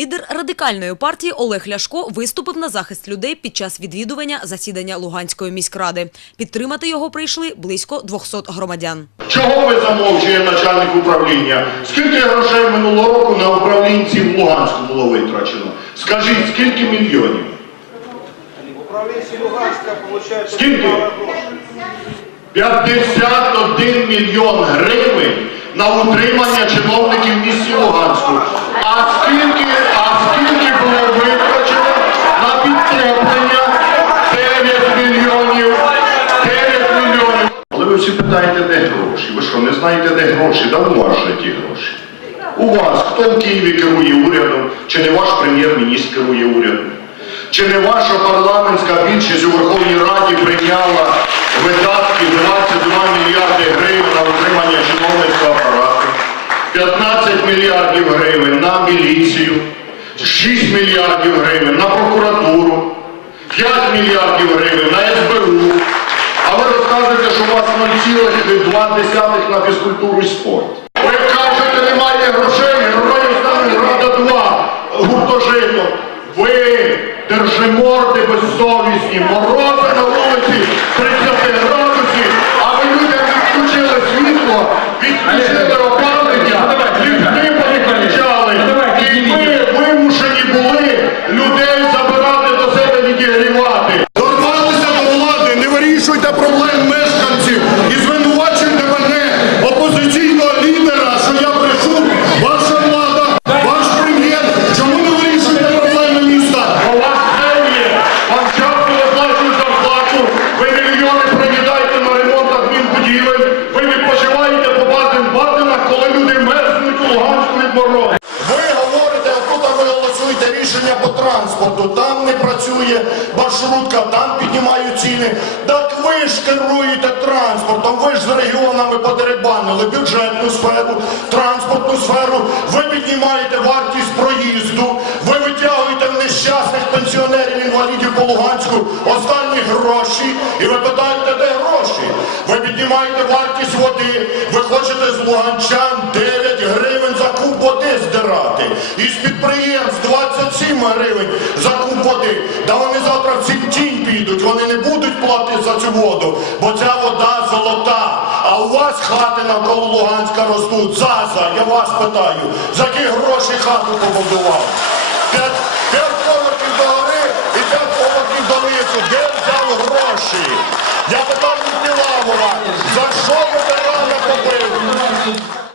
Лідер радикальної партії Олег Ляшко виступив на захист людей під час відвідування засідання Луганської міськради. Підтримати його прийшли близько 200 громадян. Чого ви замовчує начальник управління? Скільки грошей минулого року на управлінців в Луганську було витрачено? Скажіть, скільки мільйонів? Управлінці Луганська виходить Скільки? мало 51 мільйон гривень на утримання чиновників в місті Луганську. А скільки, а скільки було витрачено на підтеплення? 9 мільйонів. 9 мільйонів. Але питаєте, де гроші? Ви що, не знаєте, де гроші? Да у вас же ті гроші. У вас, хто в Києві керує урядом, чи не ваш прем'єр-міністр керує урядом? Чи не ваша парламентська більшість у Верховній Раді прийняла видатки 22 мільярди гривень на утримання чиновницького апарату, 15 мільярдів гривень на міліцію, 6 мільярдів гривень на прокуратуру, 5 мільярдів гривень на СБУ. А ви розказуєте, що у вас 0,2 на фізкультуру і спорт. Ви кажете, немає грошей, героїв рада 2, гуртожиток. Ви держиморди безсовісні, морози на від. Ви говорите, отут ви голосуєте рішення по транспорту, там не працює маршрутка, там піднімають ціни. Так ви ж керуєте транспортом, ви ж з регіонами подеребанили бюджетну сферу, транспортну сферу, ви піднімаєте вартість проїзду, ви витягуєте в нещасних пенсіонерів, інвалідів по Луганську останні гроші, і ви питаєте, де гроші? Ви піднімаєте вартість води, ви хочете з луганчан 9 гривень за куб води здирати. Із підприємств 27 гривень за куб води. Да вони завтра всі в тінь підуть, вони не будуть платити за цю воду, бо ця вода золота. А у вас хати навколо Луганська ростуть. Заза, я вас питаю, за які гроші хату побудував? П'ять, поверхів до гори і п'ять поверхів донизу. Де взяв гроші? Я питаю